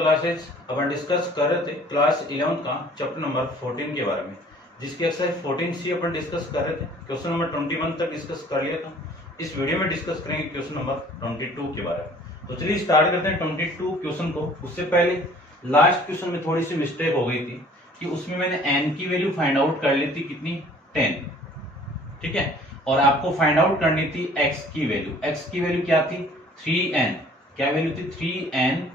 Classes अपन discuss कर रहे थे क्लास 11 का चैप्टर नंबर 14 के बारे में, जिसकी एक्सरसाइज 14C अपन डिस्कस कर रहे थे। क्वेश्चन नंबर 21 तक डिस्कस कर लिया था। इस वीडियो में डिस्कस करेंगे क्वेश्चन नंबर 22 के बारे में। तो चलिए स्टार्ट करते हैं 22 क्वेश्चन को। उससे पहले लास्ट क्वेश्चन में थोड़ी सी मिस्टेक हो गई थी कि उसमें मैंने n की वैल्यू फाइंड आउट कर ली थी कितनी, 10, ठीक है, और आपको फाइंड आउट करनी थी x की वैल्यू। x की वैल्यू क्या थी, 3n। क्या वैल्यू थी, 3n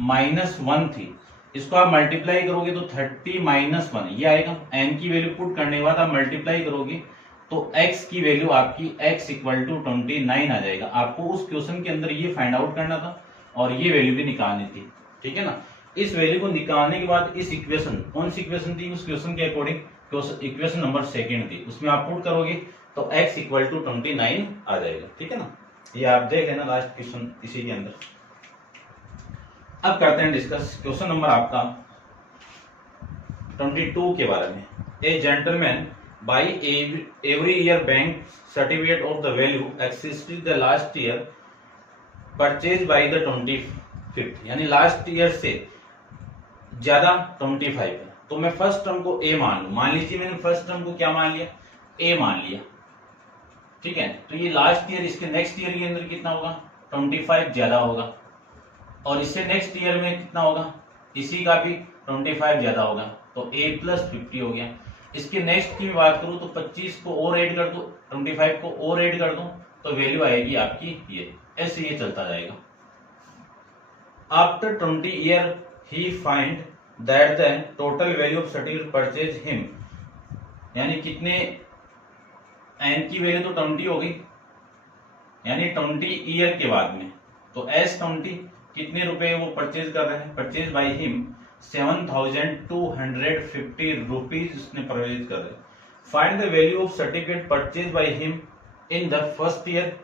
-1 थी। इसको आप मल्टीप्लाई करोगे तो 30 -1 ये आएगा। n की वैल्यू पुट करने के बाद आप मल्टीप्लाई करोगे तो x की वैल्यू आपकी x = 29 आ जाएगा। आपको उस क्वेश्चन के अंदर ये फाइंड आउट करना था और ये वैल्यू भी निकालनी थी, ठीक है ना। इस वैल्यू को निकालने के बाद इस इक्वेशन, कौन सी इक्वेशन थी, उस क्वेश्चन के अकॉर्डिंग इक्वेशन नंबर 2 थी, उसमें आप पुट करोगे तो x = 29 आ जाएगा, ठीक है ना। ये आप देख लेना लास्ट क्वेश्चन इसी के अंदर। अब करते हैं डिस्कस क्वेश्चन नंबर आपका 22 के बारे में। A gentleman buy every year bank certificate of the value existed the last year purchase by the 25th, यानी लास्ट ईयर से ज्यादा 25 है। तो मैं फर्स्ट टर्म को ए मान लूं। मान लीजिए मैंने फर्स्ट टर्म को क्या मान लिया, ए मान लिया, ठीक है। तो ये लास्ट ईयर, इसके नेक्स्ट ईयर के अंदर कितना होगा, 25 ज्यादा होगा, और इससे नेक्स्ट ईयर में कितना होगा, इसी का भी 25 ज्यादा होगा, तो a + 50 हो गया। इसके नेक्स्ट की बात करूं तो 25 को और ऐड कर दो, 25 को और ऐड कर दो, तो वैल्यू आएगी आपकी ये, ऐसे ये चलता जाएगा। After 20 year he find that the total value of certificate purchase him, यानी कितने, n की वैल्यू तो 20 हो गई, यानी 20 ईयर के बाद में, तो S20 कितने रुपए वो परचेज कर रहे हैं, परचेज बाय हिम 7250 रुपीज उसने परचेज कर रहे हैं। Find the value of certificate purchase by him in the first year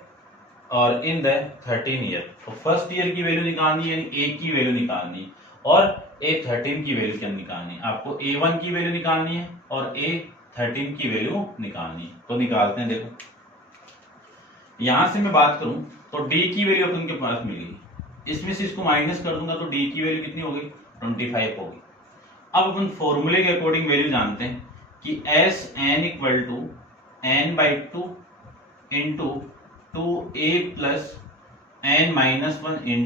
और इन द 13 ईयर। तो फर्स्ट ईयर की वैल्यू निकालनी है, यानी A की वैल्यू निकालनी है, और A13 की वैल्यू क्या निकालनी है, आपको A1 की वैल्यू निकालनी है और A13 की वैल्यू निकालनी है। तो निकालते हैं। देखो यहां से मैं बात करूं तो D की वैल्यू अपन के पास मिली, इसमें से इसको माइनस कर दूंगा तो D की वैल्यू कितनी होगी, 25 होगी। अब अपन फॉर्मूले के अकॉर्डिंग वैल्यू जानते हैं कि Sn = n/2 × 2a + n-1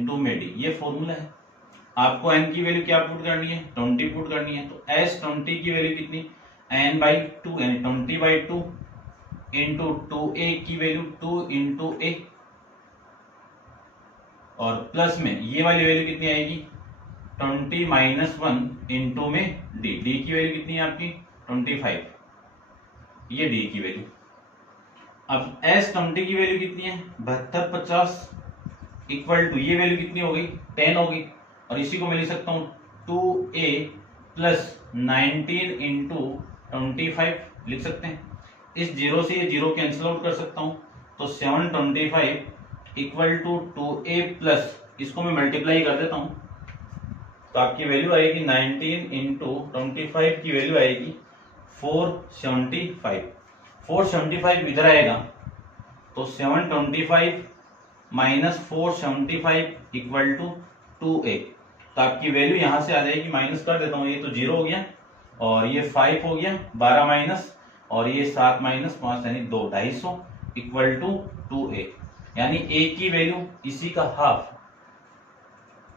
× में d, ये फॉर्मूला है। आपको n की वैल्यू क्या पुट करनी है, 20 पुट करनी है। तो S20 की वैल्यू कितनी, n/2 यानी 20/2 × 2a की वैल्यू 2 × a, और प्लस में ये वाली वैल्यू कितनी आएगी, 20 - 1 × में d। d की वैल्यू कितनी है आपकी, 25, ये d की वैल्यू। अब S20 की वैल्यू कितनी है, 7250 = ये वैल्यू कितनी हो गई, 10 होगी, और इसी को मैं लिख सकता हूं 2a + 19 × 25 लिख सकते हैं। इस 0 से ये 0 कैंसिल आउट कर सकता हूं, तो 725 = 2a प्लस, इसको मैं मल्टीप्लाई कर देता हूं, तो आपकी वैल्यू आएगी 19 × 25 की वैल्यू आएगी 475। 475 इधर आएगा तो 725 - 475 = 2a। तो आपकी वैल्यू यहां से आ जाएगी, माइनस कर देता हूं, ये तो 0 हो गया और ये 5 हो गया, 12 माइनस, और ये 7 - 5 यानी 2, 250 = 2a, यानी a की वैल्यू इसी का हाफ,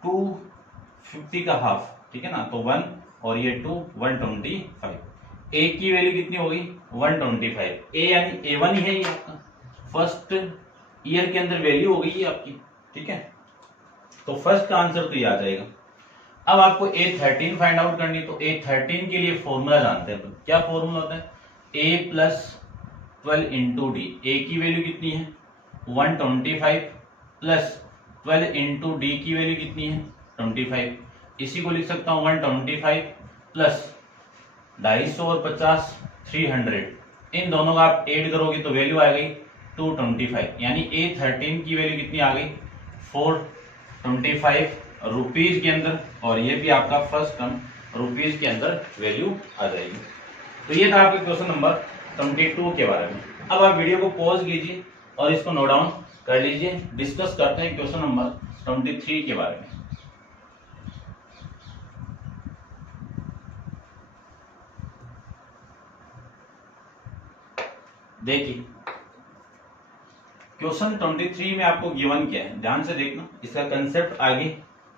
250 का हाफ, ठीक है ना। तो 1 और ये 2, 125। a की वैल्यू कितनी होगी, 125। a यानी A1 ही है ये आपका, फर्स्ट ईयर के अंदर वैल्यू हो गई ये आपकी, ठीक है। तो फर्स्ट का आंसर तो ये आ जाएगा। अब आपको A13 फाइंड आउट करनी है, तो A13 के लिए फॉर्मूला जानते हैं। क्या फॉर्मूला होता है, a + 12 × d। a की वैल्यू कितनी है, 125 + 12 × d की वैल्यू कितनी है, 25। इसी को लिख सकता हूं 125 + 250 और 50 300, इन दोनों का आप ऐड करोगे तो वैल्यू आ गई 225, यानी A13 की वैल्यू कितनी आ गई, 425 रुपीज के अंदर, और ये भी आपका फर्स्ट टर्म रुपीज के अंदर वैल्यू आ जाएगी। तो ये था आपके क्वेश्चन नंबर 22 के बारे में। अब आप वीडियो को पॉज कीजिए और इसको नोट डाउन कर लीजिए। डिस्कस करते हैं क्वेश्चन नंबर 23 के बारे में। देखिए क्वेश्चन 23 में आपको गिवन क्या है, ध्यान से देखना, इसका कंसेप्ट आगे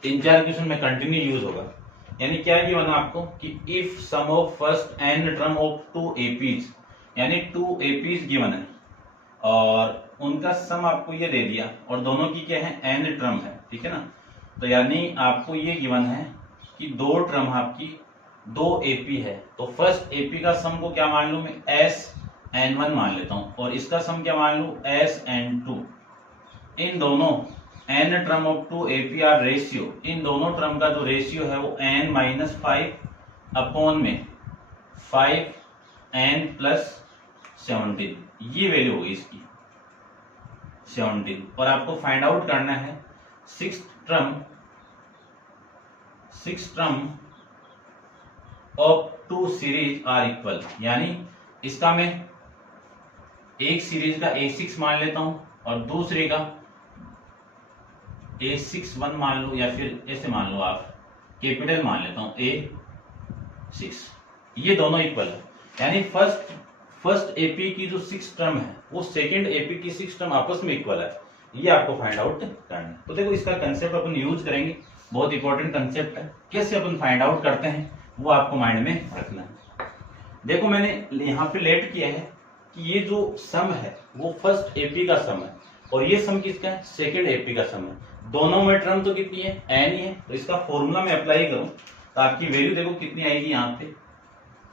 3-4 क्वेश्चन में कंटिन्यू यूज होगा। यानी क्या गिवन है आपको कि if sum of first n term of 2 APs, यानी 2 एपीज गिवन है और उनका सम आपको ये दे दिया और दोनों की क्या है, एन टर्म है, ठीक है ना। तो यानी आपको ये गिवन है कि 2 टर्म आपकी 2 एपी है, तो फर्स्ट एपी का सम को क्या मान लूं मैं, एस n1 मान लेता हूं और इसका सम क्या मान लूं, एस n2। इन दोनों n term of 2 AP R ratio, इन दोनों टर्म का जो रेशियो है वो n-5 अपॉन में 5n प्लस 17, ये वैल्यू होगी इसकी 17। और आपको फाइंड आउट करना है six term of 2 series are equal, यानी इसका मैं एक सीरीज का A6 मान लेता हूं और दूसरे का A61 मान लो, या फिर ऐसे मान लो आप कैपिटल मान लेता हूं A6, ये दोनों इक्वल है। यानी फर्स्ट एपी की जो 6 टर्म है वो सेकंड एपी की 6 टर्म आपस में इक्वल है, ये आपको फाइंड आउट करना है। तो देखो इसका कंसेप्ट अपन यूज करेंगे, बहुत इंपॉर्टेंट कंसेप्ट है, कैसे अपन फाइंड आउट करते हैं वो आपको माइंड में रखना है। देखो मैंने यहाँ पे लेट किया है कि ये जो सम है वो फर्स्ट एपी का सम है और ये सम किसका है, सेकंड एपी का सम है। दोनों में टर्म तो कितनी है, एन ही है, तो इसका फॉर्मूला में अप्लाई करूं तो आपकी वैल्यू देखो कितनी आएगी, यहाँ पे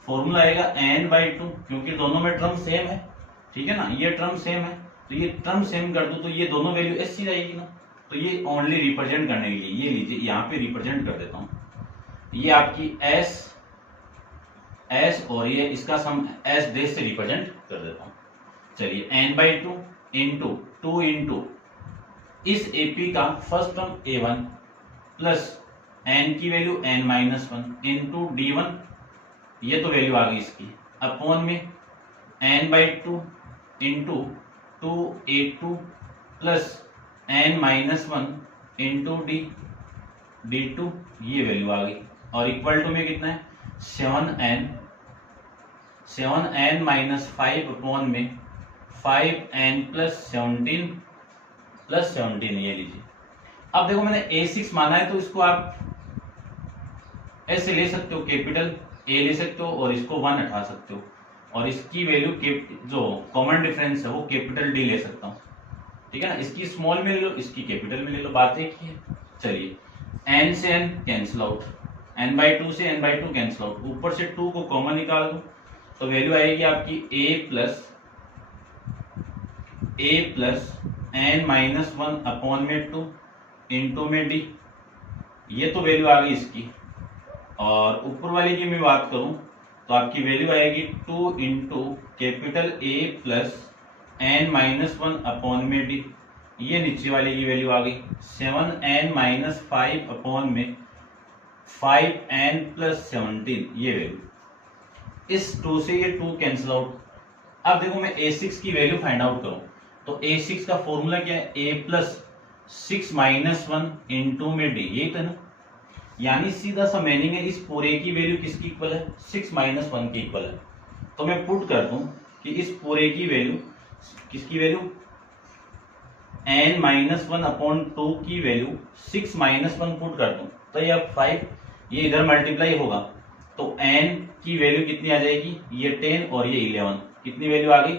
फॉर्मूला आएगा n/2, क्योंकि दोनों में टर्म सेम है, ठीक है ना, ये टर्म सेम है तो ये टर्म सेम कर दूं तो ये दोनों वैल्यू ऐसी जाएगी ना। तो ये ओनली रिप्रेजेंट करने के लिए ये लीजिए, यहाँ पे रिप्रेजेंट कर देता हूँ, ये आपकी एस और ये इसका सम एस देश से रिप्रेजेंट कर देता हूं। चलिए n/2 इंटू 2 इंटू इस एपी का first term a1 plus n की वैल्यू n-1 इंटू d1, ये तो वैल्यू आ गई इसकी, अपॉन में n/2 into 2a2 plus n-1 into d2, ये वैल्यू आ गई और इक्वल टू में कितना है 7n-5 अपॉन में 5n प्लस 17 ये लीजिए। अब देखो मैंने A6 माना है तो इसको आप ऐसे ले सकते हो, कैपिटल A ले सकते हो और इसको 1 हटा सकते हो और इसकी वैल्यू जो कॉमन डिफरेंस है वो कैपिटल D ले सकता हूँ, ठीक है ना। इसकी स्मॉल में ले लो, इसकी कैपिटल में ले लो, बात एक ही है। चलिए n से n कैंसिल आउट, n/2 से n/2 कैंसिल आउट, ऊपर से 2 को कॉमन निकाल दो तो वैल्यू आएगी आपकी a प्लस n-1 अपॉन में 2 इंटू में d, ये तो वैल्यू आ गई इसकी। और ऊपर वाले की मैं बात करूं तो आपकी वैल्यू आएगी 2 into capital A plus n-1 upon में d, ये नीचे वाले की वैल्यू आ गई 7n-5 अपॉन में 5n प्लस 17, ये वैल्यू। इस 2 से ये 2 कैंसिल आउट। अब देखो मैं A6 की वैल्यू फाइंड आउट करूं तो A6 का फॉर्मूला क्या है, A प्लस 6-1 इंटू में d, यही था ना। यानी सीधा सा मीनिंग है इस पूरे की वैल्यू किसकी इक्वल है, 6-1 की इक्वल है। तो मैं पुट कर दूं कि इस पूरे की वैल्यू किसकी वैल्यू, n-1 अपॉन 2 की वैल्यू 6-1 पुट कर दूं तो ये अब 5, ये इधर मल्टीप्लाई होगा तो n की वैल्यू कितनी आ जाएगी, ये 10 और ये 11, कितनी वैल्यू आ गई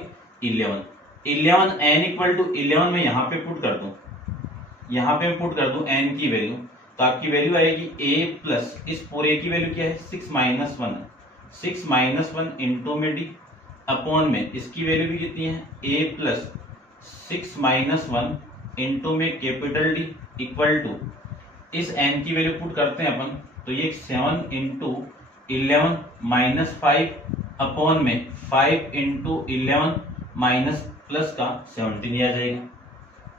11 n इक्वल टू 11 में यहाँ पे पुट कर दूं, यहाँ पे पुट कर दूं n की वैल्यू तो आपकी वैल्यू आएगी a प्लस इस पूरे की वैल्यू क्या है 6-1 इंटू में d अपॉन में इसकी वैल्यू भी कितनी है a प्लस 6-1 इंटू में कैपिटल D इक्वल टू इस n की वैल्यू पुट करते हैं अपन तो ये 7 इंटू 11 माइनस 5 अपॉन में 5 इंटू 11 माइनस प्लस का 17 आ जाएगा,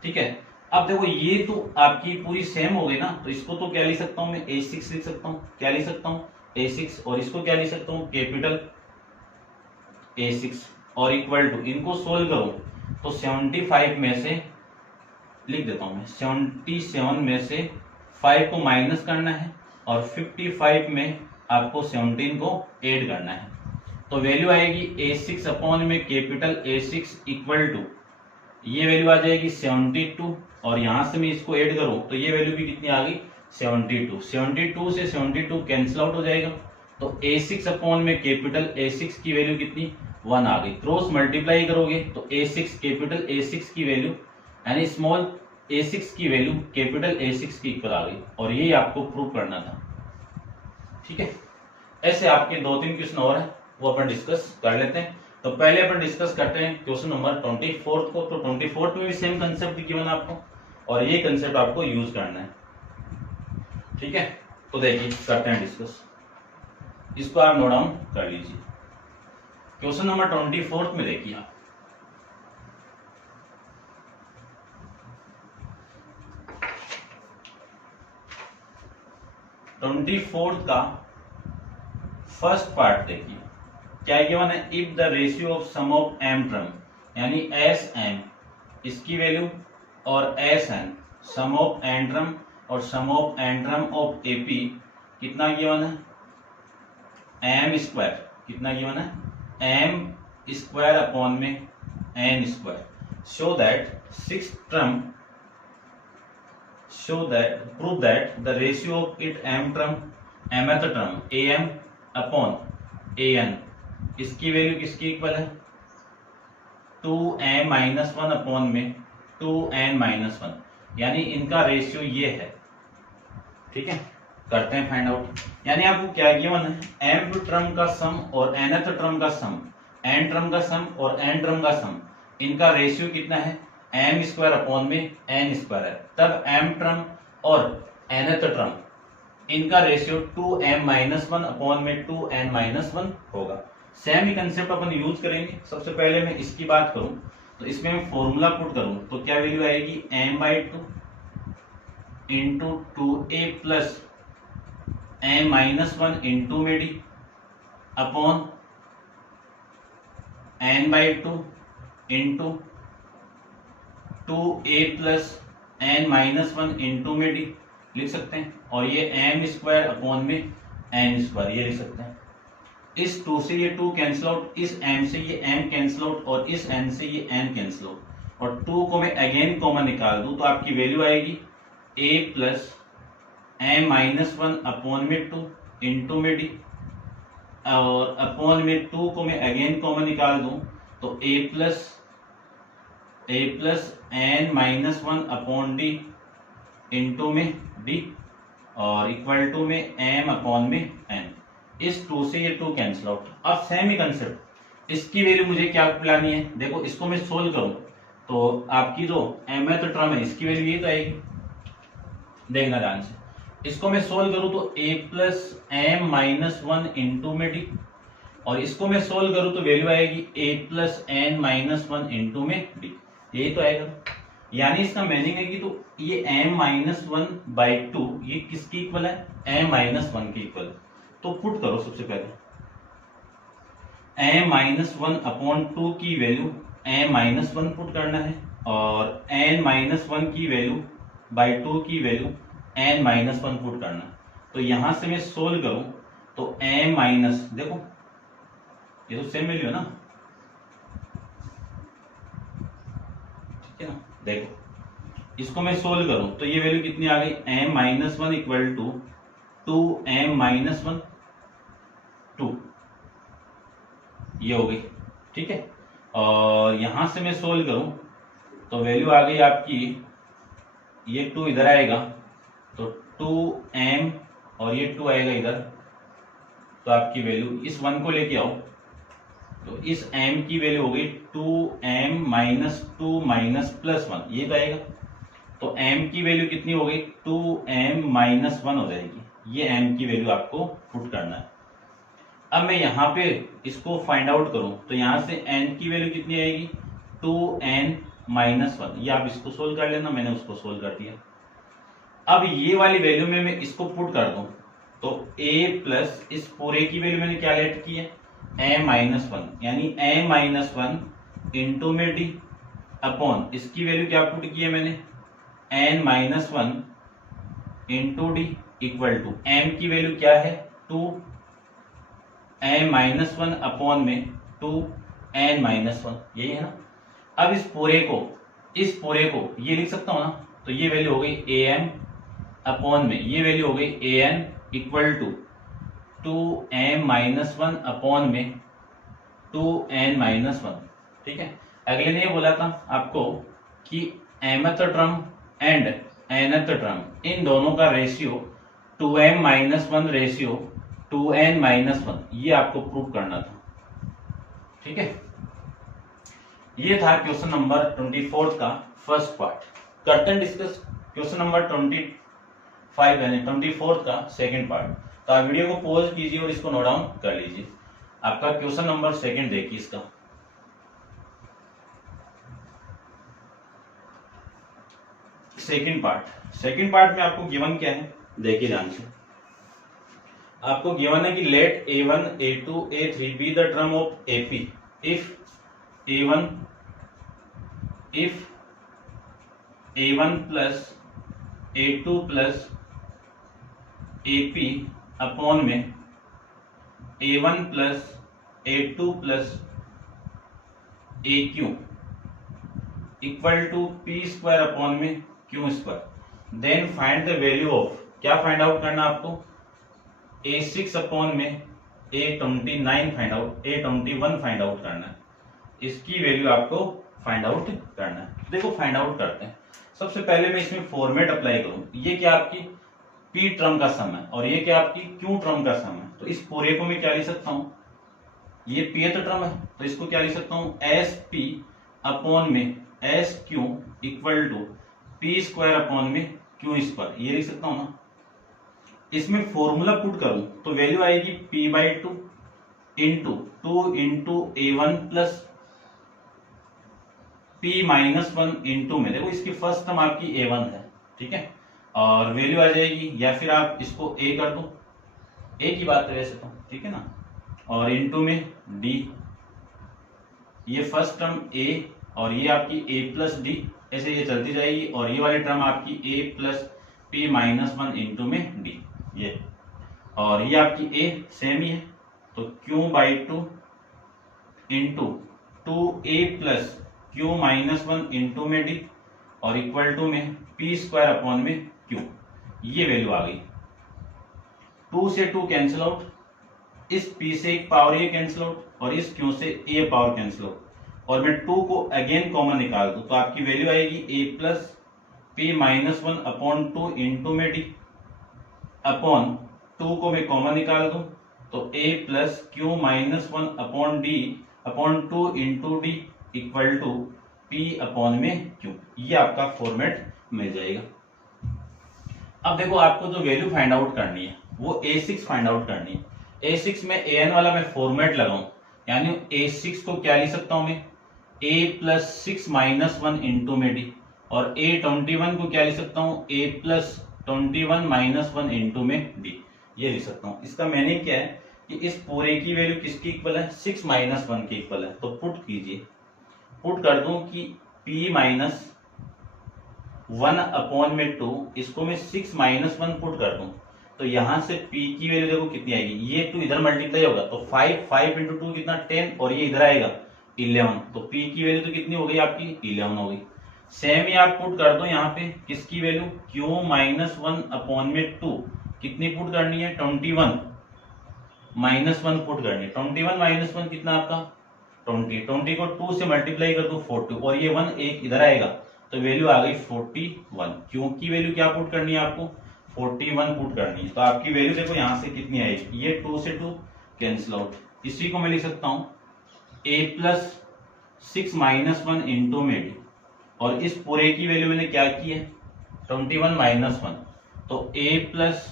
ठीक है। अब देखो ये तो आपकी पूरी सेम हो गई ना, तो इसको तो क्या लिख सकता हूं मैं A6 लिख सकता हूं, क्या लिख सकता हूं A6, और इसको क्या लिख सकता हूं कैपिटल A6 और इक्वल टू, इनको सोल्व करो तो 75 में से लिख देता हूं मैं 77 में से 5 को माइनस करना है और 55 में आपको 17 को ऐड करना है। तो वैल्यू आएगी A6 अपॉन में कैपिटल A6 इक्वल टू, ये वैल्यू आ जाएगी 72, और यहां से मैं इसको ऐड करूं तो ये वैल्यू भी कितनी आ गई 72। 72 से 72 कैंसिल आउट हो जाएगा, तो A6 अपॉन में कैपिटल A6 की वैल्यू कितनी 1 आ गई। क्रॉस मल्टीप्लाई करोगे तो A6 कैपिटल A6 की वैल्यू यानी स्मॉल A6 की वैल्यू कैपिटल A6 की इक्वल आ गई, और ये आपको प्रूव करना था। ठीक है, ऐसे आपके 2-3 क्वेश्चन और है, वो अपन डिस्कस कर लेते हैं। तो पहले अपन डिस्कस करते हैं क्वेश्चन नंबर 24 को। तो 24 में भी सेम कंसेप्ट गिवन आपको, और ये कंसेप्ट आपको यूज करना है। ठीक है, तो देखिए करते हैं डिस्कस, इसको आप नोट डाउन कर लीजिए। क्वेश्चन नंबर 24 में देखिए आप, का फर्स्ट पार्ट देखिए क्या गिवन है। If the ratio of sum of M term यानी एस एम इसकी वैल्यू और S N sum of N term और sum of N term of AP कितना गिवन है एम स्क्वायर, कितना गिवन है एम स्क्वायर अपॉन में N square. Show that prove that the ratio of it m term mth term am upon an इसकी value किसकी equal है 2m minus 1 upon में 2n minus 1, यानी इनका रेशियो ये है। ठीक है, करते हैं फाइंड आउट। यानी आपको क्या गिवन है m टर्म का सम और nth टर्म का सम, n टर्म का सम और n टर्म का सम, इनका रेशियो कितना है एम स्क्वायर अपॉन में एन स्क्वायर है। तब m टर्म और nth टर्म इनका रेशियो 2m माइनस 1 अपॉन में 2n माइनस 1 होगा। सेम ही कंसेप्ट अपन यूज करेंगे। सबसे पहले मैं इसकी बात करूं तो इसमें मैं फॉर्मूला पुट करूं तो क्या वैल्यू आएगी m/2 into 2a plus m minus 1 into में D upon n/2 into 2a plus n minus 1 into में डी लिख सकते हैं, और ये m स्क्वायर अपॉन में n स्क्वायर ये लिख सकते हैं। इस 2 से ये 2 कैंसिल आउट, इस m से ये m कैंसिल आउट और इस n से ये n कैंसिल आउट, और 2 को मैं अगेन कॉमन निकाल दूं तो आपकी वैल्यू आएगी a plus m minus 1 upon में 2 इंटू में डी, और अपॉन में 2 को मैं अगेन कॉमन निकाल दूं तो a plus n minus 1 upon D into में डी, और इक्वल टू में m अपॉन में n। इस 2 से ये 2 कैंसिल आउट। अब सेम ही कंसेप्ट, इसकी वैल्यू मुझे क्या लानी है। देखो इसको मैं सोल्व करूं तो आपकी जो mth टर्म है इसकी वैल्यू ये तो आएगी, देखना ध्यान से। इसको मैं सोल्व करूं तो a plus m minus 1 into में डी, और इसको मैं सोल्व करूं तो वैल्यू आएगी a plus n minus 1 into में डी, यही तो आएगा। यानी इसका मीनिंग है कि तो ये m माइनस 1/2 ये किसकी इक्वल है m माइनस 1 की इक्वल। तो पुट करो सबसे पहले m माइनस 1 अपॉन 2 की वैल्यू m माइनस 1 पुट करना है, और n माइनस 1 की वैल्यू बाई 2 की वैल्यू n माइनस 1 पुट करना है। तो यहां से मैं सोल्व करूं तो m माइनस, देखो ये तो सेम वैल्यू है ना, ठीक है ना। देखो इसको मैं सोल्व करूं तो ये वैल्यू कितनी आ गई m minus 1 equal to 2m minus 1 2, ये हो गई। ठीक है, और यहां से मैं सोल्व करूं तो वैल्यू आ गई आपकी, ये 2 इधर आएगा तो 2m और ये 2 आएगा इधर, तो आपकी वैल्यू इस 1 को लेके आओ तो इस m की वैल्यू हो गई 2m माइनस 2 माइनस प्लस 1, ये तो आएगा। तो m की वैल्यू कितनी हो गई 2m माइनस 1 हो जाएगी, ये m की वैल्यू आपको पुट करना है। अब मैं यहाँ पे इसको फाइंड आउट करूं तो यहां से n की वैल्यू कितनी आएगी 2n माइनस 1, ये आप इसको सोल्व कर लेना, मैंने उसको सोल्व कर दिया। अब ये वाली वैल्यू में मैं इसको पुट कर दूं तो a प्लस इस पूरे की वैल्यू मैंने क्या लेट की है m माइनस 1, यानी m माइनस 1 इंटू में डी अपॉन इसकी वैल्यू क्या पुट की है मैंने n minus 1 into d equal to m की वैल्यू क्या है 2, m माइनस वन अपॉन में 2n माइनस वन, यही है ना। अब इस पूरे को ये लिख सकता हूं ना, तो ये वैल्यू हो गई am अपॉन में ये वैल्यू हो गई an equal to 2m minus one upon में 2n माइनस वन। ठीक है, अगले ने ये बोला था आपको कि mth term and nth term in दोनों का ratio 2m minus one ratio 2n minus one, ये आपको प्रूव करना था। ठीक है, ये था क्वेश्चन नंबर 24 का फर्स्ट पार्ट। करते हैं डिस्कस क्वेश्चन नंबर 25 यानी 24 का सेकंड पार्ट। तो आप वीडियो को पॉज कीजिए और इसको नोट डाउन कर लीजिए। आपका क्वेश्चन नंबर सेकंड देखिए इसका। सेकंड पार्ट में आपको गिवन क्या है, देखिए ध्यान से। आपको गिवन है कि let a1 a2 a3 be the term of ap if a1 plus a2 plus ap upon में a1 plus a2 plus aq equal to p square upon में q square. Then find the value of, क्या find out करना आपको, a6 upon में a29 a21 find out करना है। इसकी value आपको फाइंड आउट करना है। देखो फाइंड आउट करते हैं। सबसे पहले मैं इसमें फॉर्मेट अप्लाई करूं। ये क्या आपकी p टर्म का सम है और ये क्या आपकी q टर्म का सम है। तो इस पूरे को मैं क्या लिख सकता हूं, ये pth टर्म है तो इसको क्या लिख सकता हूं, sp अपॉन में sq equal to p square upon में q स्क्वायर, ये लिख सकता हूं ना। इसमें फॉर्मूला पुट करूं तो वैल्यू आएगी p/2 into 2 into a1 plus p minus one into में, देखो इसकी फर्स्ट टर्म आपकी a1 है। ठीक है, और वैल्यू आ जाएगी, या फिर आप इसको a कर दो, a की बात है वैसे तो, ठीक है ना, और इंटू में d, ये फर्स्ट टर्म a और ये आपकी a प्लस डी, ऐसे ये चलती जाएगी, और ये वाली टर्म आपकी a plus p minus one into में d, ये, और ये आपकी a सेम ही है तो q/2 into 2a plus q minus one into में d और इक्वल टू में p स्क्वायर अपॉन में q, ये वैल्यू आ गई। 2 से 2 कैंसिल आउट, इस p से एक पावर a कैंसिल आउट और इस q से a पावर कैंसिल आउट, और मैं 2 को अगेन कॉमन निकाल दूं तो आपकी वैल्यू आएगी a plus p minus one upon 2 into में d अपॉन 2 को मैं कॉमन निकाल दूं तो a plus q minus one upon d upon 2 into d equal to p upon में q, ये आपका फॉर्मेट मिल जाएगा। अब देखो आपको जो वैल्यू फाइंड आउट करनी है वो a6 फाइंड आउट करनी है। a6 में an वाला मैं फॉर्मेट लगाऊं, यानी a6 को क्या लिख सकता हूं मैं, a plus 6 minus one into में d, और a21 को क्या लिख सकता हूं, a plus 21 minus one into में d, ये लिख सकता हूं। इसका मीनिंग क्या है कि इस पूरे की वैल्यू किसकी इक्वल है, 6 माइनस वन की इक्वल है। तो पुट कीजिए, पुट कर दूं कि p माइनस 1 अपॉन में 2, इसको मैं 6 माइनस वन पुट कर दूं तो यहां से p की वैल्यू देखो कितनी आएगी, ये 2 इधर मल्टीप्लाई होगा तो 5 इंटू 2 कितना 10, और ये इधर आएगा 11, तो p की वैल्यू तो कितनी हो गई आपकी 11 हो गई। सेम ही आप पुट कर दो यहाँ पे किसकी value, q minus one upon में 2 कितनी पुट करनी है, 21 माइनस वन पुट करनी है। 21 माइनस वन कितना आपका 20 को 2 से मल्टीप्लाई कर दो 40, और ये 1 एक इधर आएगा तो वैल्यू आ गई 41। क्यों की वैल्यू क्या पुट करनी है आपको, 41 पुट करनी है। तो आपकी वैल्यू देखो यहाँ से कितनी आएगी, ये 2 से 2 कैंसिल आउट। इसी को मैं लिख सकता हूँ a plus 6 minus one into में d, और इस पूरे की वैल्यू मैंने क्या की है 21 माइनस वन, तो a plus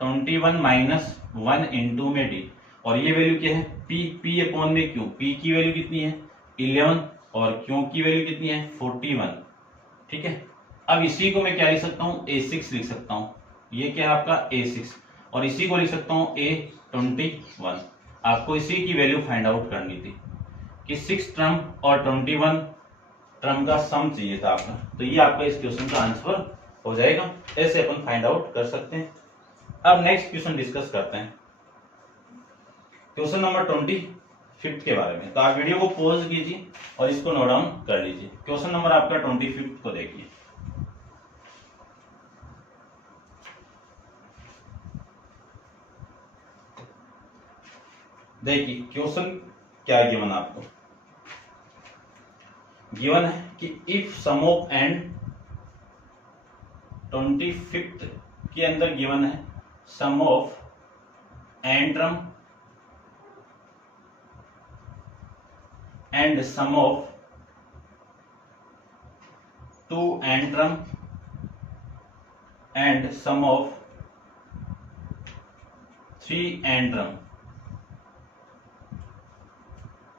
21 minus one into में d, और ये वैल्यू क्या है p अपॉन में q, p की वैल्यू कितनी है 11 और q की वैल्यू कितनी है 41। ठीक है, अब इसी को मैं क्या लिख सकता हूँ a6 लिख सकता हूँ, ये क्या है आपका a6, और इसी को लिख सकता हूँ a21। आपको इसी की वैल्यू फाइंड आउट करनी थी कि 6 टर्म और 21 टर्म का सम चाहिए था आपका, तो ये आपका इस क्वेश्चन का आंसर हो जाएगा। ऐसे अपन फाइंड आउट कर सकते हैं। अब नेक्स्ट क्वेश्चन डिस्कस करते हैं। क्वेश्चन नंबर 25 के बारे में। तो आप वीडियो को पॉज कीजिए और इसको नोट डाउन कर लीजिए। क्वेश्चन नंबर आपका 25 को देखिए। देखिए क्वेश्चन क्या गिवन आपको, गिवन है कि इफ सम ऑफ एंड 25 के अंदर गिवन है sum of n terms and sum of two n terms and sum of three n terms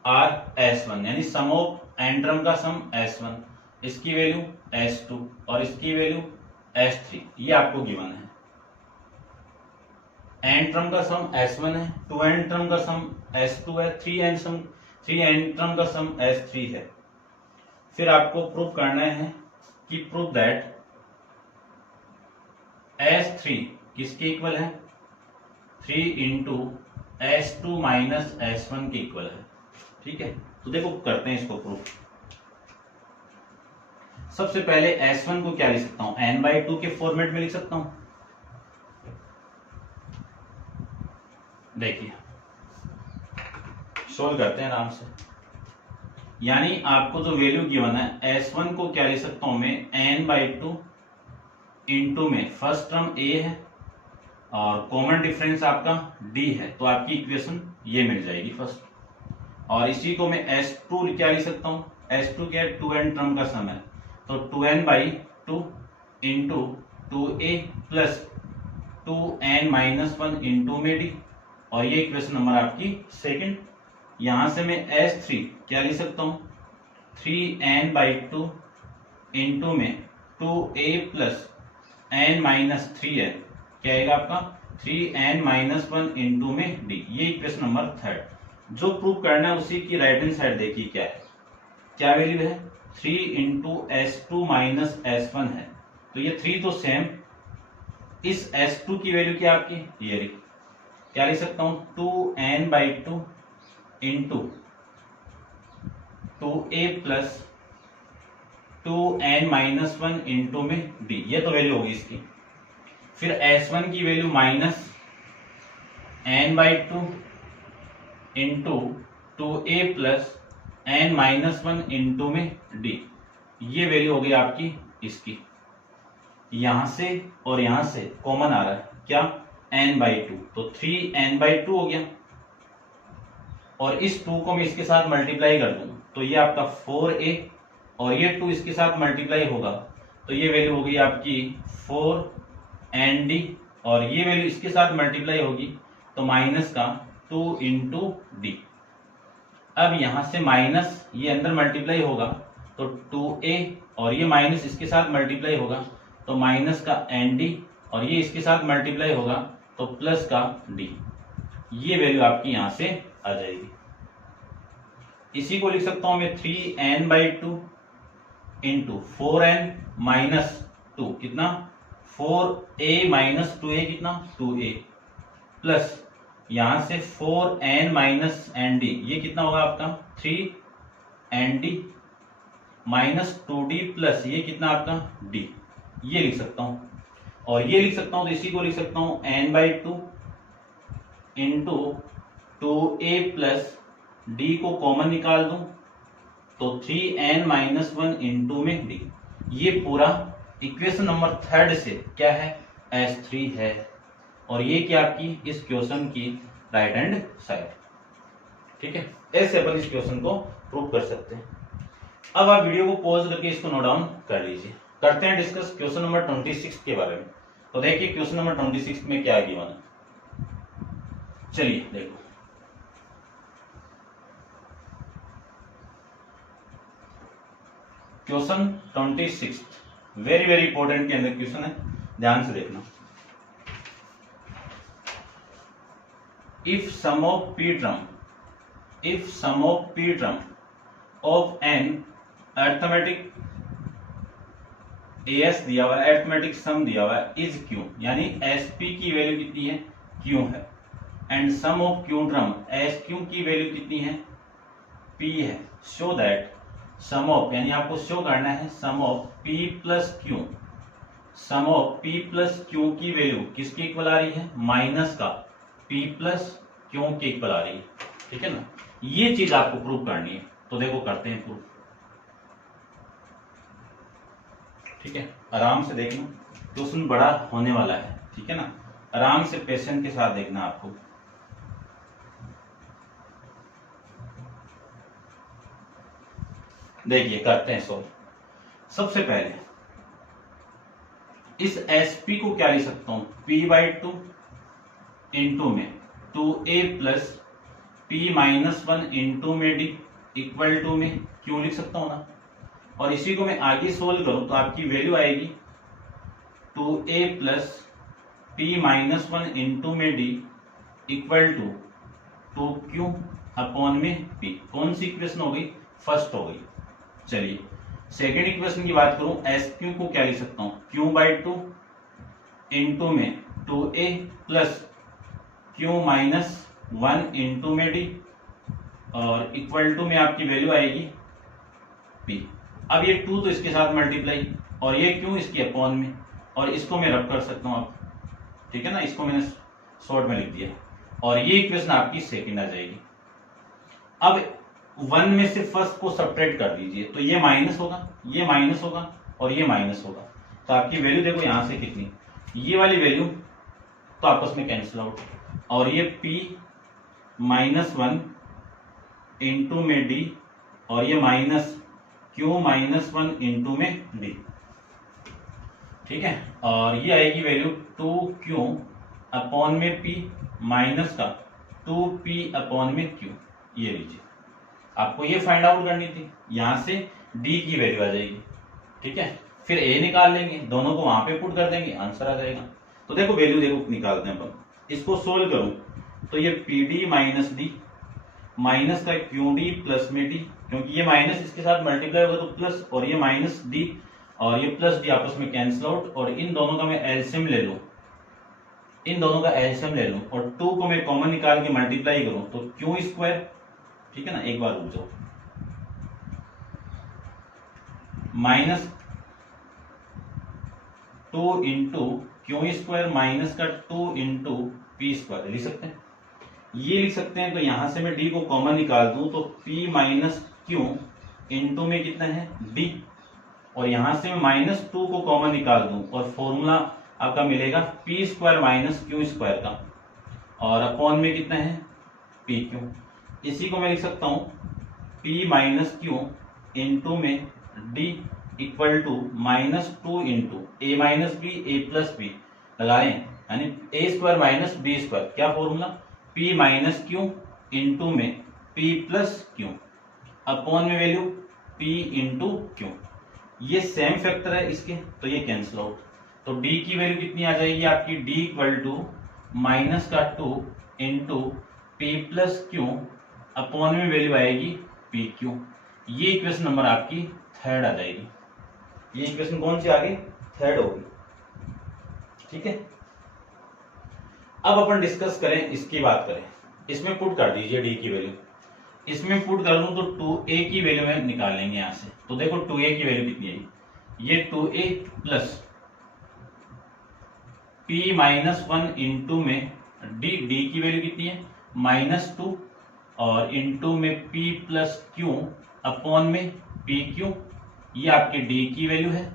are S1, यानी सम ऑफ एंट्रम का सम S1, इसकी वैल्यू S2 और इसकी वैल्यू S3, ये आपको गिवन है। एंट्रम का सम S1 है, टू एंट्रम का सम S2 है, थ्री एंट्रम का सम S3 है। फिर आपको प्रूव करना है कि प्रूव दैट S3 किसके इक्वल है, 3 इंटू S2 माइनस S1 के इक्वल है। ठीक है, तो देखो करते हैं इसको प्रूफ। सबसे पहले S1 को क्या लिख सकता हूं, n/2 के फॉर्मेट में लिख सकता हूं। देखिए सोल्व करते हैं आराम से। यानी आपको जो वैल्यू गिवन है S1 को क्या लिख सकता हूं मैं, n/2 इंटू में फर्स्ट टर्म a है और कॉमन डिफरेंस आपका d है, तो आपकी इक्वेशन ये मिल जाएगी फर्स्ट। और इसी को मैं S2 क्या लिख सकता हूं, S2 क्या है, 2n टर्म का सम है, तो 2n/2 into 2a plus 2n-1 into में d, और ये इक्वेशन नंबर आपकी सेकंड। यहां से मैं S3 क्या लिख सकता हूं, 3n/2 इंटू में 2a प्लस n-3n, क्या आएगा आपका 3n-1 इंटू में d, ये इक्वेशन नंबर थर्ड। जो प्रूव करना है उसी की राइट हैंड साइड देखिए क्या है, क्या वैल्यू है, 3 इंटू S2 माइनस S1 है, तो ये 3 तो सेम। इस S2 की वैल्यू क्या आपकी, ये क्या लिख सकता हूं, 2n/2 into 2a plus 2n-1 into में d, ये तो वैल्यू होगी इसकी। फिर S1 की value minus n/2 into 2a plus n-1 into में d, ये वैल्यू हो गई आपकी इसकी। यहां से और यहां से कॉमन आ रहा है क्या, n/2, तो 3n/2 हो गया, और इस 2 को मैं इसके साथ मल्टीप्लाई कर दूं तो ये आपका 4a, और ये 2 इसके साथ मल्टीप्लाई होगा तो ये वैल्यू हो गई आपकी 4nd, और ये वैल्यू इसके साथ मल्टीप्लाई होगी तो माइनस का 2 इंटू डी। अब यहां से माइनस ये अंदर मल्टीप्लाई होगा तो 2a, और ये माइनस इसके साथ मल्टीप्लाई होगा तो माइनस का nd, और ये इसके साथ मल्टीप्लाई होगा तो प्लस का d, ये वैल्यू आपकी यहां से आ जाएगी। इसी को लिख सकता हूं मैं 3n/2 इंटू 4n-2, कितना 4a माइनस 2a, कितना 2a, प्लस यहां से 4n-nd, ये कितना होगा आपका 3nd माइनस 2d प्लस ये कितना आपका d, ये लिख सकता हूं। और ये लिख सकता हूं तो इसी को लिख सकता हूं n/2 into 2a plus d को कॉमन निकाल दूं तो 3n-1 इंटू में d, ये पूरा इक्वेशन नंबर थर्ड से क्या है, S3 है, और ये क्या आपकी इस क्वेश्चन की राइट हैंड साइड। ठीक है, ऐसे अपन इस क्वेश्चन को प्रूव कर सकते हैं। अब आप वीडियो को पॉज करके इसको नोट डाउन कर लीजिए। करते हैं डिस्कस क्वेश्चन नंबर 26 के बारे में। तो देखिए क्वेश्चन नंबर 26 में क्या गिवन है, चलिए देखो। क्वेश्चन 26 वेरी वेरी इंपॉर्टेंट के अंदर क्वेश्चन है, ध्यान से देखना। if sum of p term of an arithmetic as दिया हुआ है, अरिथमेटिक सम दिया हुआ है, इज q, यानी sp की वैल्यू कितनी है, q है, and sum of q terms, s q की वैल्यू कितनी है, पी है। शो दैट सम ऑफ, यानी आपको शो करना है sum of P plus Q, sum of P plus Q की वैल्यू किसके इक्वल आ रही है, माइनस का पी प्लस क्यू के इक्वल आ रही है। ठीक है ना, ये चीज आपको प्रूव करनी है। तो देखो करते हैं प्रूव। ठीक है, आराम से देखना, क्वेश्चन बड़ा होने वाला है। ठीक है ना, आराम से पेशेंस के साथ देखना आपको। देखिए करते हैं सॉल्व। सबसे पहले इस एसपी को क्या लिख सकता हूं, p/2 इंटू में 2a प्लस p-1 इंटू में d इक्वल टू में क्यों लिख सकता हूं ना। और इसी को मैं आगे सोल्व करूं तो आपकी वैल्यू आएगी 2a प्लस p-1 इंटू में d equal to 2q upon में p। कौन सी इक्वेशन हो गई, फर्स्ट हो गई। चलिए सेकेंड इक्वेशन की बात करूं, एस क्यू को क्या लिख सकता हूं, q/2 इंटू में 2a प्लस q-1 इंटू में d और इक्वल टू में आपकी वैल्यू आएगी p। अब ये 2 तो इसके साथ मल्टीप्लाई और ये q इसके अपॉन में, और इसको मैं रब कर सकता हूं अब। ठीक है ना, इसको मैंने शॉर्ट में लिख दिया और ये इक्वेशन आपकी सेकेंड आ जाएगी। अब 1 में से फर्स्ट को सब्ट्रैक्ट कर दीजिए, तो ये माइनस होगा, ये माइनस होगा और ये माइनस होगा। तो आपकी वैल्यू देखो यहां से कितनी, ये वाली वैल्यू तो आपस में कैंसिल आउट, और ये p-1 इंटू में d और ये माइनस q-1 इंटू में d। ठीक है, और ये आएगी वैल्यू 2q अपॉन में p माइनस का 2p अपॉन में q। ये लीजिए, आपको ये फाइंड आउट करनी थी, यहां से d की वैल्यू आ जाएगी। ठीक है, फिर a निकाल लेंगे, दोनों को वहां पे पुट कर देंगे, आंसर आ जाएगा। तो देखो वैल्यू देखो निकालते हैं अपन, इसको सोल्व करूं तो ये pd माइनस d माइनस का qd प्लस में d, क्योंकि ये माइनस इसके साथ मल्टीप्लाई होगा तो प्लस, और ये माइनस d और ये प्लस d आपस में कैंसिल आउट, और इन दोनों का मैं एलसीएम ले लूं, इन दोनों का एलसीएम ले लूं और 2 को मैं कॉमन निकाल के मल्टीप्लाई करूं तो q²। ठीक है ना, एक बार रुक जाओ, माइनस 2 इंटू q² माइनस का 2 इंटू p² लिख सकते हैं, ये लिख सकते हैं। तो यहां से मैं d को कॉमन निकाल दूं तो p माइनस क्यू इंटू में कितना है d, और यहां से मैं -2 को कॉमन निकाल दूं और फॉर्मूला आपका मिलेगा p² माइनस q² का, और अपॉन में कितना है pq। इसी को मैं लिख सकता हूं p माइनस क्यू इंटू में d equal to -2 into a minus b a plus b लगाएं, यानी a² माइनस b²। क्या formula, p minus q into में p प्लस क्यू अपॉन में वैल्यू p इंटू क्यू। ये सेम फैक्टर है इसके, तो ये कैंसिल आउट। तो d की वैल्यू कितनी आ जाएगी आपकी, d इक्वल टू माइनस का 2 into p plus q upon में वैल्यू आएगी पी क्यू। ये इक्वेशन नंबर आपकी थर्ड आ जाएगी। ये इक्वेशन कौन सी आ गई, थर्ड होगी। ठीक है, अब अपन डिस्कस करें, इसकी बात करें, इसमें पुट कर दीजिए d की वैल्यू, इसमें पुट कर दूं तो 2a की वैल्यू में निकाल लेंगे यहां से। तो देखो 2a की वैल्यू कितनी है, ये 2a प्लस p-1 इंटू में d की वैल्यू कितनी है -2 और इंटू में p प्लस क्यू अपॉन में pq, ये आपके d की वैल्यू है,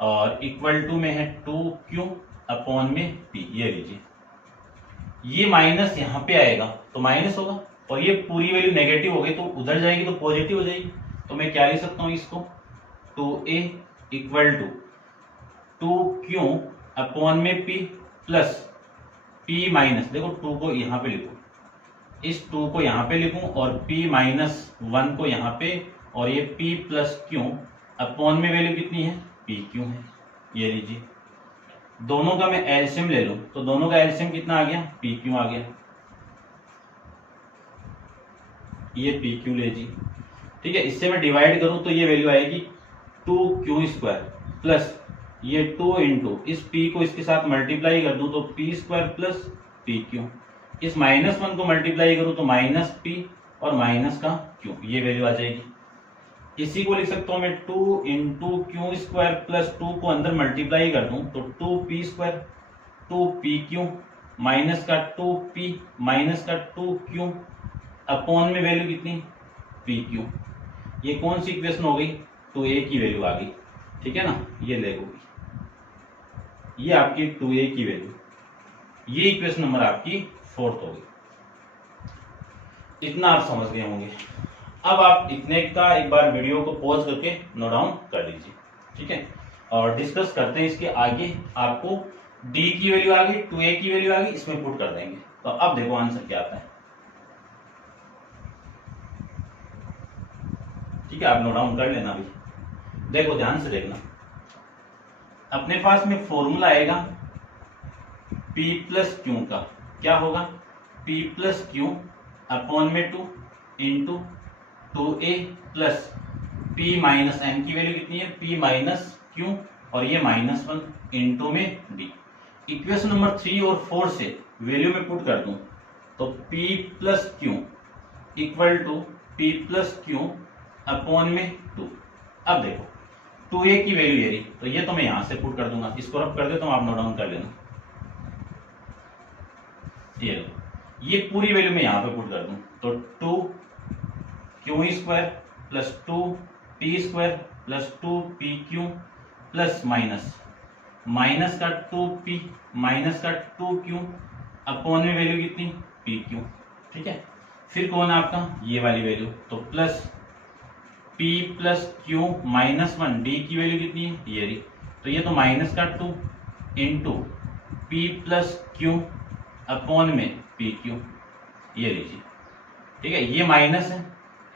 और इक्वल टू में है 2q अपॉन में p। ये लीजिए, ये माइनस यहाँ पे आएगा तो माइनस होगा, और ये पूरी वैल्यू नेगेटिव हो गई तो उधर जाएगी तो पॉजिटिव हो जाएगी। तो मैं क्या लिख सकता हूँ इसको, 2a equal to 2q upon में p प्लस p माइनस, देखो 2 को यहाँ पे लिखो, इस 2 को यहाँ पे लिखूं और p-1 को यहाँ पे, और ये p प्लस क्यू अपॉन में वैल्यू कितनी है pq है। ये लीजिए, दोनों का मैं एलसीएम ले लूं तो दोनों का एलसीएम कितना आ गया, pq आ गया। ये pq लीजिए, ठीक है, इससे मैं डिवाइड करूं तो ये वैल्यू आएगी 2q² प्लस ये 2 इंटू इस p को इसके साथ मल्टीप्लाई कर दूं तो p² प्लस pq। इस -1 को मल्टीप्लाई करूं तो -p और माइनस का q, ये वैल्यू आ जाएगी। इसी को लिख सकता हूं मैं 2 इंटू क्यू स्क्वायर प्लस 2 को अंदर मल्टीप्लाई कर दूं तो 2p स्क्वायर 2pq माइनस का 2p माइनस का 2q अपॉन में वैल्यू कितनी pq। ये कौन सी इक्वेशन हो गई, 2a की वैल्यू आ गई, ठीक है ना, ये लगेगी, ये आपकी 2a की वैल्यू, ये इक्वेशन नंबर आपकी 4th हो गई। इतना आप समझ गए होंगे। अब आप इतने का एक बार वीडियो को पॉज करके नोट डाउन कर लीजिए, ठीक है, और डिस्कस करते हैं इसके आगे। आपको d की वैल्यू आ गई, 2a की वैल्यू आ गई, इसमें पुट कर देंगे। तो अब देखो आंसर क्या आता है, ठीक है, आप नोट डाउन कर लेना अभी। देखो ध्यान से देखना, अपने पास में फॉर्मूला आएगा p प्लस क्यू का, क्या होगा p प्लस क्यू अपॉन में 2 into 2a plus p minus n की वैल्यू कितनी है p माइनस क्यू और ये -1 इंटू में d। इक्वेशन नंबर 3 और 4 से वैल्यू में पुट कर दूं तो p plus q equal to p plus q upon में 2। अब देखो 2a की वैल्यू ये रही, तो ये तो मैं यहां से पुट कर दूंगा, इसको रब कर देता हूं, आप नोट डाउन कर लेना। ये पूरी वैल्यू में यहां पे पुट कर दूं तो 2q square plus 2p square plus 2pq plus minus का 2p माइनस का 2q अपॉन में वैल्यू कितनी pq, ठीक है। फिर कौन है आपका ये वाली वैल्यू, तो plus p plus q minus 1 d की वैल्यू कितनी है ये रही, तो ये तो माइनस का 2 into p plus q upon में pq, ये लीजिए, ठीक है। ये माइनस है,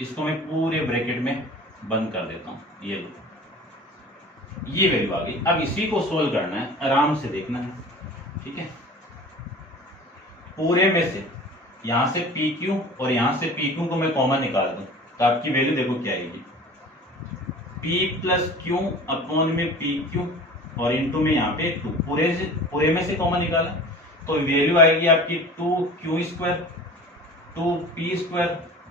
इसको मैं पूरे ब्रैकेट में बंद कर देता हूं, ये लो, ये वैल्यू आ गई। अब इसी को सोल्व करना है, आराम से देखना है, ठीक है। पूरे में से यहां से pq और यहां से pq को मैं कॉमन निकाल दूं तो आपकी वैल्यू देखो क्या आएगी, p प्लस क्यू अपॉन में pq और इंटू में यहाँ पे 2, पूरे में से कॉमन निकाला तो वैल्यू आएगी आपकी 2q square 2p square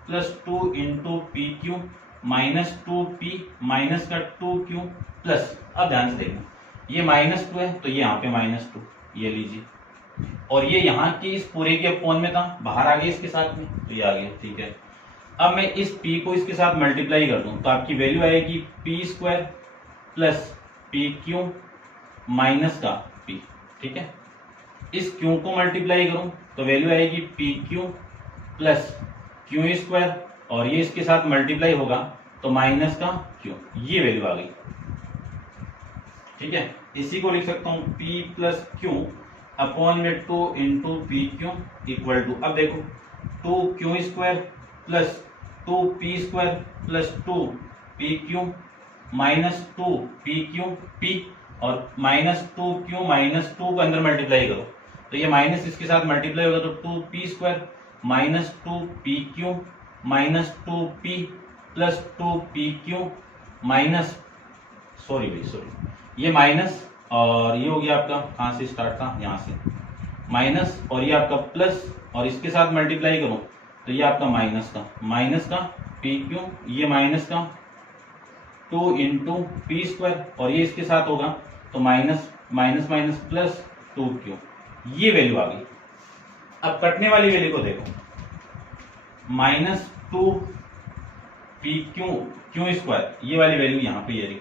plus 2 into p Q minus 2p minus का 2q प्लस, अब ध्यान से देखना ये -2 है तो ये यहाँ पे -2, ये लीजिए, और ये यहाँ की इस पूरे के अपॉन में था, बाहर आ गया इसके साथ में, तो ये आ गया, ठीक है। अब मैं इस p को इसके साथ मल्टीप्लाई कर दूं तो आपकी वैल्यू आएगी p square plus pq minus का p, ठीक है। इस q को मल्टीप्लाई करूं तो वैल्यू आएगी pq प्लस q स्क्वायर और ये इसके साथ मल्टीप्लाई होगा तो माइनस का q, ये वैल्यू आ गई, ठीक है। इसी को लिख सकता हूं p प्लस क्यू अपॉन में 2 into p q equal to, अब देखो 2q square plus 2p square plus 2pq minus 2pq p और माइनस 2q माइनस 2 को अंदर मल्टीप्लाई करो तो ये माइनस इसके साथ मल्टीप्लाई होगा तो 2p square minus 2pq minus 2p plus 2pq minus sorry ये माइनस और ये हो गया आपका, कहाँ से स्टार्ट था, यहाँ से माइनस और ये आपका प्लस और इसके साथ मल्टीप्लाई करो तो ये आपका माइनस का pq, ये माइनस का 2 इंटू पी स्क्वायर और ये इसके साथ होगा तो माइनस माइनस प्लस 2q, ये वैल्यू आ गई। अब कटने वाली वैल्यू को देखो, -2 pq स्क्वायर, ये वाली वैल्यू यहाँ पे ये रही,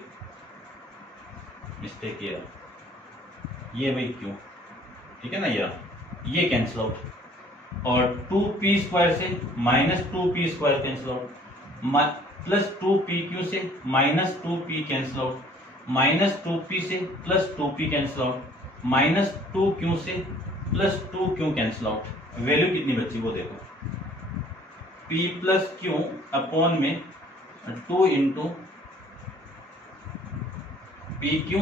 मिस्टेक ये भाई q, ठीक है ना, ये कैंसिल आउट और 2p स्क्वायर से -2p square cancel out plus 2pq से -2p कैंसिल आउट -2p से plus 2p cancel out -2q से plus 2q cancel out. Value कितनी बची वो देखो, p प्लस q अपॉन में 2 इंटू पी क्यू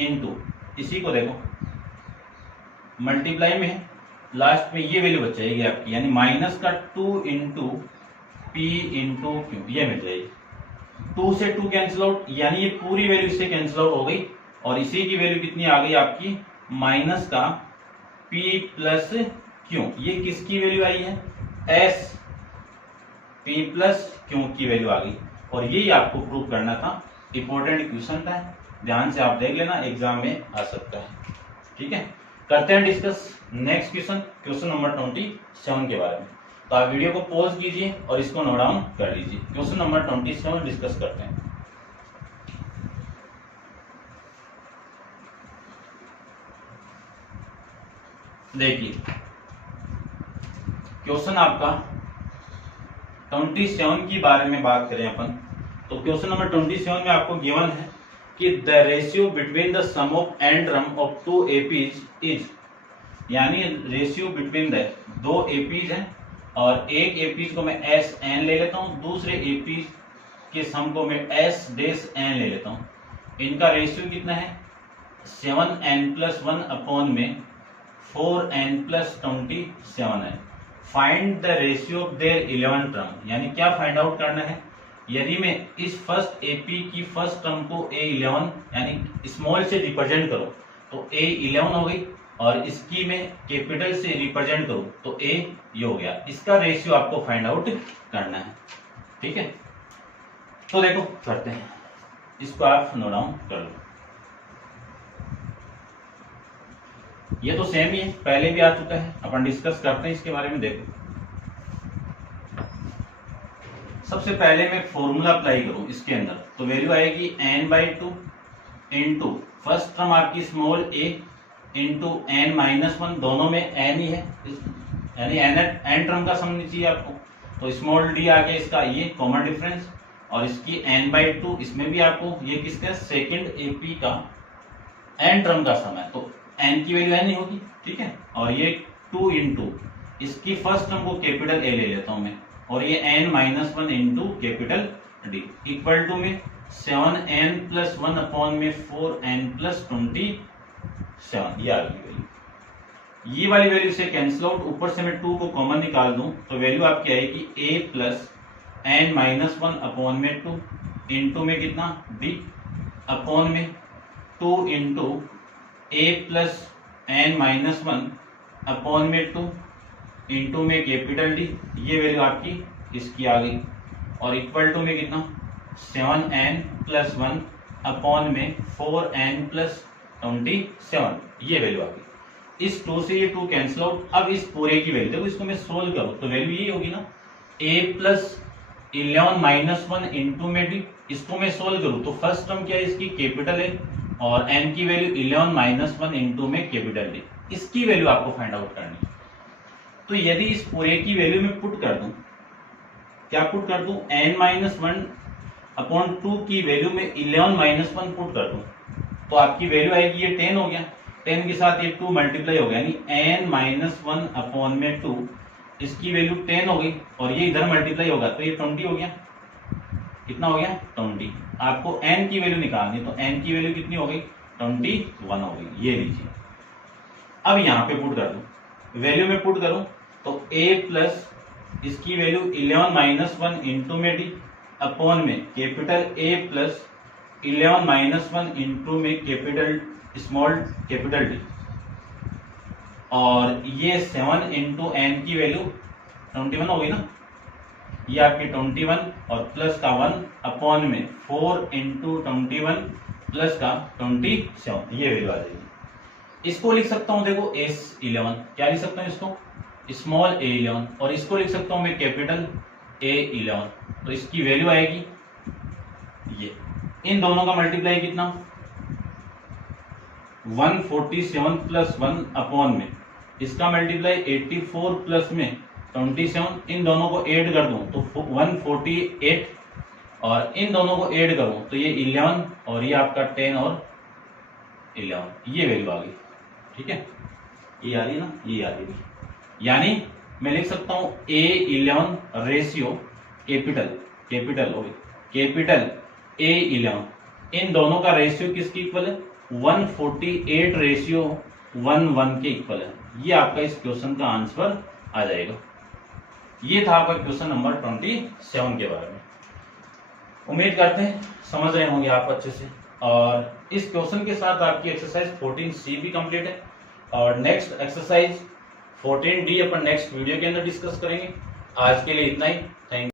इंटू, इसी को देखो मल्टीप्लाई में लास्ट में ये वैल्यू बच जाएगी आपकी, यानी माइनस का 2 इंटू पी इंटू क्यू, ये मिल जाएगी। 2 से 2 कैंसिल आउट, यानी ये पूरी वैल्यू इससे कैंसिल आउट हो गई और इसी की वैल्यू कितनी आ गई आपकी, माइनस का p प्लस क्यू, ये किसकी वैल्यू आई है, एस पी प्लस क्यू की वैल्यू आ गई। और यही आपको प्रूव करना था, इंपॉर्टेंट क्वेश्चन था, ध्यान से आप देख लेना, एग्जाम में आ सकता है। ठीक है, करते हैं discuss next question, question number 27 के बारे में। तो आप वीडियो को पॉज कीजिए और इसको नोट डाउन कर लीजिए। क्वेश्चन नंबर 27 डिस्कस करते हैं। देखिए क्वेश्चन आपका 27 की बारे में बात करें अपन, तो क्वेश्चन नंबर 27 में आपको गिवन है कि the ratio between the sum of N term of two APs is, यानी रेशियो बिटवीन द दो एपीज हैं और एक एपीज को मैं एस एन ले लेता हूं, दूसरे एपीज के सम को मैं एस डेस एन ले लेता हूं। इनका रेशियो कितना है, 7n+1 अपॉन में 4n+27 है। Find the ratio of their 11 term, यानी क्या फाइंड आउट करना है, यदि मैं इस फर्स्ट एपी की फर्स्ट टर्म को A11 यानी स्मॉल से रिप्रेजेंट करूं तो A11 हो गई, और इसकी मैं कैपिटल से रिप्रेजेंट करूं तो A ये हो गया। इसका रेशियो आपको फाइंड आउट करना है। ठीक है, तो देखो करते हैं, इसको आप नोट डाउन कर लो। ये तो सेम ही है, पहले भी आ चुका है, अपन डिस्कस करते हैं इसके बारे में। देखो सबसे पहले मैं फॉर्मूला अप्लाई करूं इसके अंदर, तो वैल्यू आएगी n/2 इंटू फर्स्ट टर्म आपकी स्मॉल a इंटू n-1, दोनों में n ही है, यानी n टर्म का समझनी चाहिए आपको। तो स्मॉल d आ गया इसका ये कॉमन डिफरेंस, और इसकी n/2, इसमें भी आपको ये किसका सेकंड एपी का n टर्म का सम है, तो n की वैल्यू n ही होगी। ठीक है, और ये 2 इंटू इसकी फर्स्ट टर्म को कैपिटल A ले लेता हूं मैं, और ये n-1 into capital D equal to में 7n+1 अपॉन में 4n+27, ये आ गई वैल्यू। ये वाली वैल्यू से कैंसिल आउट, ऊपर से मैं 2 को कॉमन निकाल दूं तो वैल्यू आपकी आएगी a+n-1 अपॉन में 2 इंटू में कितना D अपॉन में 2 इंटू a+n-1 अपॉन में 2 इंटू में कैपिटल D, ये वैल्यू आपकी इसकी आ गई, और इक्वल टू में कितना 7n+1 अपॉन में 4n+27, ये वैल्यू आ गई। इस 2 से ये 2 कैंसिल आउट। अब इस पूरे की वैल्यू देखो, इसको मैं सोल्व करूं तो वैल्यू ये होगी ना, a+11-1 इंटू में D, इसको मैं सोल्व करूं तो फर्स्ट टर्म क्या है इसकी कैपिटल है, और n की वैल्यू 11-1 इंटू में कैपिटल D, इसकी वैल्यू आपको फाइंड आउट करनी है। तो यदि इस पूरे की वैल्यू में पुट कर दूं, क्या पुट कर दूं, n-1 अपॉन 2 की वैल्यू में 11-1 पुट कर दूं तो आपकी वैल्यू आएगी, ये 10 हो गया, 10 के साथ ये 2 मल्टीप्लाई हो गया, यानी n-1 अपॉन में 2, इसकी वैल्यू 10 हो गई, और ये इधर मल्टीप्लाई होगा तो ये 20 हो गया। कितना हो गया, 20। आपको n की वैल्यू निकालनी है, तो n की वैल्यू कितनी हो गई, 21 हो गई, ये लीजिए। अब यहाँ पे पुट कर दूं, वैल्यू में पुट करूं तो a प्लस इसकी वैल्यू 11-1 इंटू में D अपॉन में कैपिटल A प्लस 11-1 इंटू में कैपिटल स्मॉल कैपिटल D, और ये 7 इंटू n की वैल्यू 21 हो गई ना, ये आपकी 21 और प्लस का 1 अपॉन में 4 इंटू 21 प्लस का 27, ये वैल्यू आ जाएगी। इसको लिख सकता हूं, देखो S11, क्या लिख सकता हूं इसको, स्मॉल a11, और इसको लिख सकता हूं मैं कैपिटल A11, तो इसकी वैल्यू आएगी ये, इन दोनों का मल्टीप्लाई कितना 147 प्लस 1 अपॉन में इसका मल्टीप्लाई 84 प्लस में 27, इन दोनों को ऐड कर दूं तो 148, और इन दोनों को ऐड करूं तो ये 11, और ये आपका 10 और 11, ये वैल्यू आ गई। ठीक है, ये आ रही ना, ये आ रही, यानी मैं लिख सकता हूं A11 रेशियो कैपिटल हो गई, कैपिटल A11, इन दोनों का रेशियो किसके इक्वल है, 148 रेशियो 1 के इक्वल है। ये आपका इस क्वेश्चन का आंसर आ जाएगा। ये था आपका क्वेश्चन नंबर 27 के बारे में। उम्मीद करते हैं समझ रहे होंगे आप अच्छे से, और इस क्वेश्चन के साथ आपकी एक्सरसाइज 14C भी कंप्लीट है, और नेक्स्ट एक्सरसाइज 14D अपन नेक्स्ट वीडियो के अंदर डिस्कस करेंगे। आज के लिए इतना ही। थैंक